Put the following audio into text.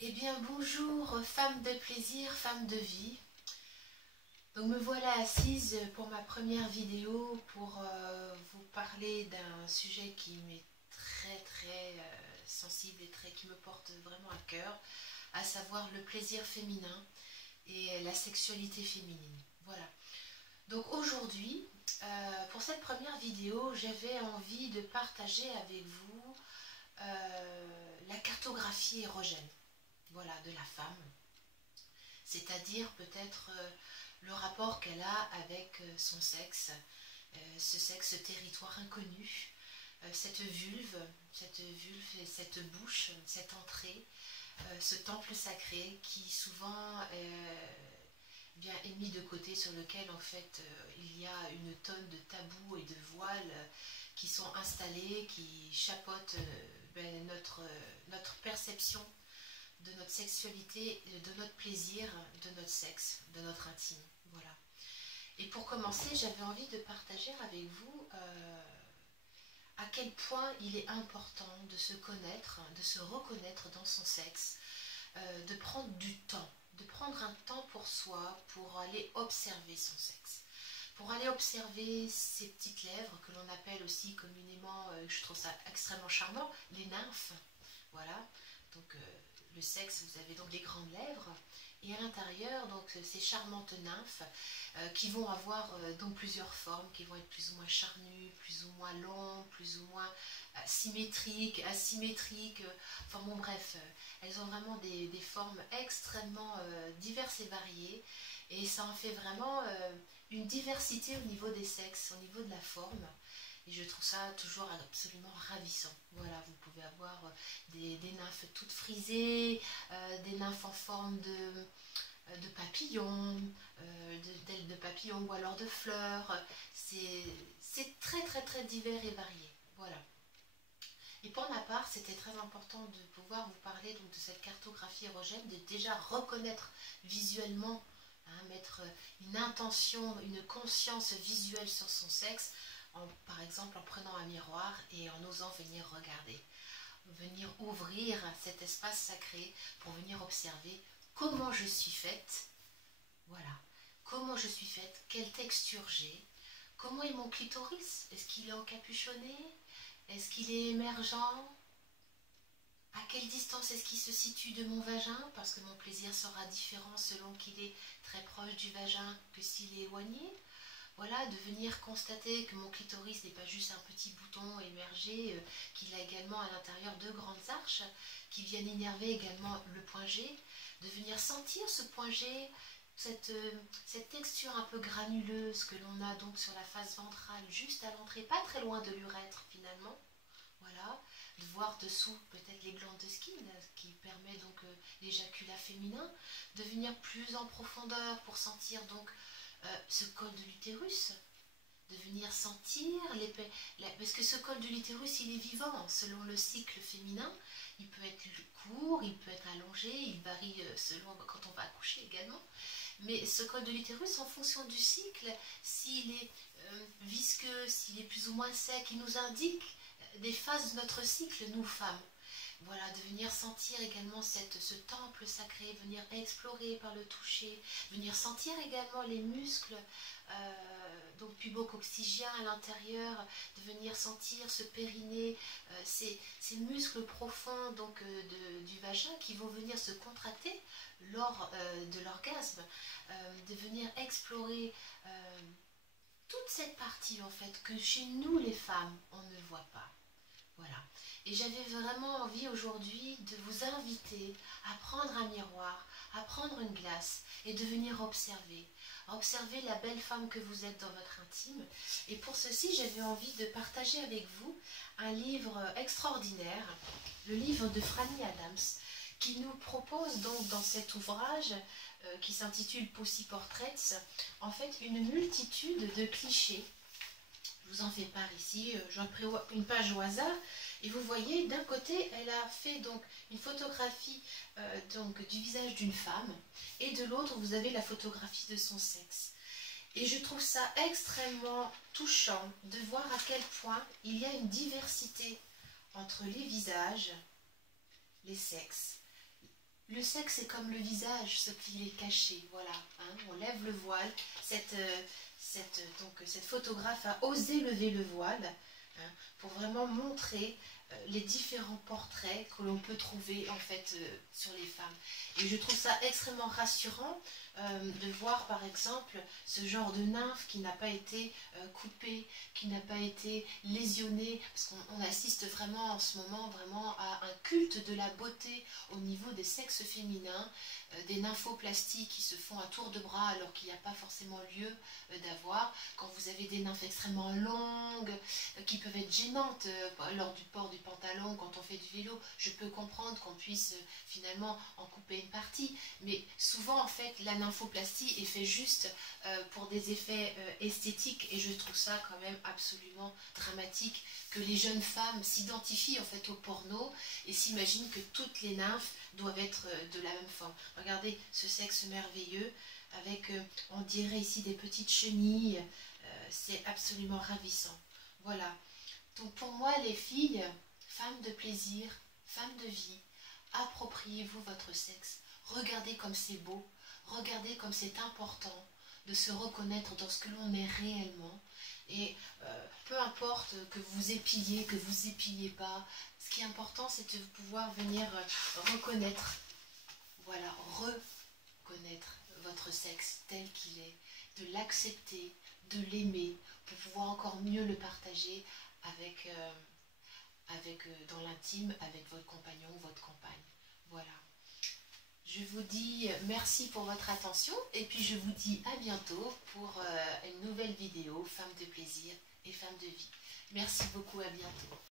Eh bien bonjour, femme de plaisir, femme de vie. Donc me voilà assise pour ma première vidéo pour vous parler d'un sujet qui m'est très sensible et qui me porte vraiment à cœur, à savoir le plaisir féminin et la sexualité féminine. Voilà. Donc aujourd'hui, pour cette première vidéo, j'avais envie de partager avec vous la cartographie érogène. Voilà, de la femme, c'est-à-dire peut-être le rapport qu'elle a avec son sexe, ce sexe territoire inconnu, cette vulve et cette bouche, cette entrée, ce temple sacré qui souvent est mis de côté, sur lequel en fait il y a une tonne de tabous et de voiles qui sont installés, qui chapeautent notre perception de notre sexualité, de notre plaisir, de notre sexe, de notre intime. Voilà. Et pour commencer, j'avais envie de partager avec vous à quel point il est important de se connaître, de se reconnaître dans son sexe, de prendre du temps, de prendre un temps pour soi, pour aller observer son sexe. Pour aller observer ces petites lèvres que l'on appelle aussi communément, je trouve ça extrêmement charmant, les nymphes. Voilà. Donc le sexe, vous avez donc les grandes lèvres, et à l'intérieur, donc ces charmantes nymphes qui vont avoir donc plusieurs formes, qui vont être plus ou moins charnues, plus ou moins longues, plus ou moins symétriques, asymétriques, enfin bon bref, elles ont vraiment des formes extrêmement diverses et variées, et ça en fait vraiment une diversité au niveau des sexes, au niveau de la forme. Et je trouve ça toujours absolument ravissant. Voilà, vous pouvez avoir des nymphes toutes frisées, des nymphes en forme de papillons, d'ailes de papillons ou alors de fleurs. C'est très divers et varié. Voilà. Et pour ma part, c'était très important de pouvoir vous parler donc, de cette cartographie érogène, de déjà reconnaître visuellement, mettre une intention, une conscience visuelle sur son sexe, par exemple en prenant un miroir et en osant venir regarder, venir ouvrir cet espace sacré pour venir observer comment je suis faite, voilà, comment je suis faite, quelle texture j'ai, comment est mon clitoris, est-ce qu'il est encapuchonné, est-ce qu'il est émergent, à quelle distance est-ce qu'il se situe de mon vagin, parce que mon plaisir sera différent selon qu'il est très proche du vagin que s'il est éloigné. Voilà, de venir constater que mon clitoris n'est pas juste un petit bouton émergé, qu'il a également à l'intérieur deux grandes arches qui viennent innerver également le point G, de venir sentir ce point G, cette texture un peu granuleuse que l'on a donc sur la face ventrale, juste à l'entrée, pas très loin de l'urètre finalement. Voilà, de voir dessous peut-être les glandes de Skin qui permet donc l'éjaculat féminin, de venir plus en profondeur pour sentir donc ce col de l'utérus, de venir sentir parce que ce col de l'utérus il est vivant selon le cycle féminin, il peut être court, il peut être allongé, il varie selon quand on va accoucher également, mais ce col de l'utérus en fonction du cycle, s'il est visqueux, s'il est plus ou moins sec, il nous indique des phases de notre cycle, nous femmes. Voilà, de venir sentir également ce temple sacré, venir explorer par le toucher, venir sentir également les muscles donc pubococcygien à l'intérieur, de venir sentir ce périnée, ces muscles profonds donc, du vagin qui vont venir se contracter lors de l'orgasme, de venir explorer toute cette partie en fait que chez nous les femmes on ne voit pas. Voilà. Et j'avais vraiment envie aujourd'hui de vous inviter à prendre un miroir, à prendre une glace et de venir observer. Observer la belle femme que vous êtes dans votre intime. Et pour ceci, j'avais envie de partager avec vous un livre extraordinaire, le livre de Franny Adams, qui nous propose donc dans cet ouvrage qui s'intitule Pussy Portraits, en fait une multitude de clichés. Je vous en fais part ici, j'en pris une page au hasard, et vous voyez, d'un côté, elle a fait donc une photographie donc, du visage d'une femme, et de l'autre, vous avez la photographie de son sexe. Et je trouve ça extrêmement touchant de voir à quel point il y a une diversité entre les visages, les sexes, Le sexe est comme le visage, ce qu'il est caché, voilà. Hein, on lève le voile. Cette photographe a osé lever le voile, hein, pour vraiment montrer les différents portraits que l'on peut trouver en fait sur les femmes. Et je trouve ça extrêmement rassurant de voir par exemple ce genre de nymphe qui n'a pas été coupée, qui n'a pas été lésionnée, parce qu'on assiste vraiment en ce moment vraiment à un culte de la beauté au niveau des sexes féminins, des nymphoplasties qui se font à tour de bras alors qu'il n'y a pas forcément lieu d'avoir. Quand vous avez des nymphes extrêmement longues, qui peuvent être gênantes lors du port du pantalon, quand on fait du vélo, je peux comprendre qu'on puisse finalement en couper une partie, mais souvent en fait la nymphoplastie est faite juste pour des effets esthétiques, et je trouve ça quand même absolument dramatique que les jeunes femmes s'identifient en fait au porno et s'imaginent que toutes les nymphes doivent être de la même forme. Regardez ce sexe merveilleux avec, on dirait ici des petites chenilles, c'est absolument ravissant. Voilà. Donc pour moi les filles, femmes de plaisir, femmes de vie, appropriez-vous votre sexe. Regardez comme c'est beau, regardez comme c'est important de se reconnaître dans ce que l'on est réellement. Et peu importe que vous épiliez pas, ce qui est important c'est de pouvoir venir reconnaître, voilà, reconnaître votre sexe tel qu'il est, de l'accepter, de l'aimer, pour pouvoir encore mieux le partager avec, dans l'intime, avec votre compagnon ou votre compagne. Voilà. Je vous dis merci pour votre attention et puis je vous dis à bientôt pour une nouvelle vidéo Femmes de plaisir et Femmes de vie. Merci beaucoup, à bientôt.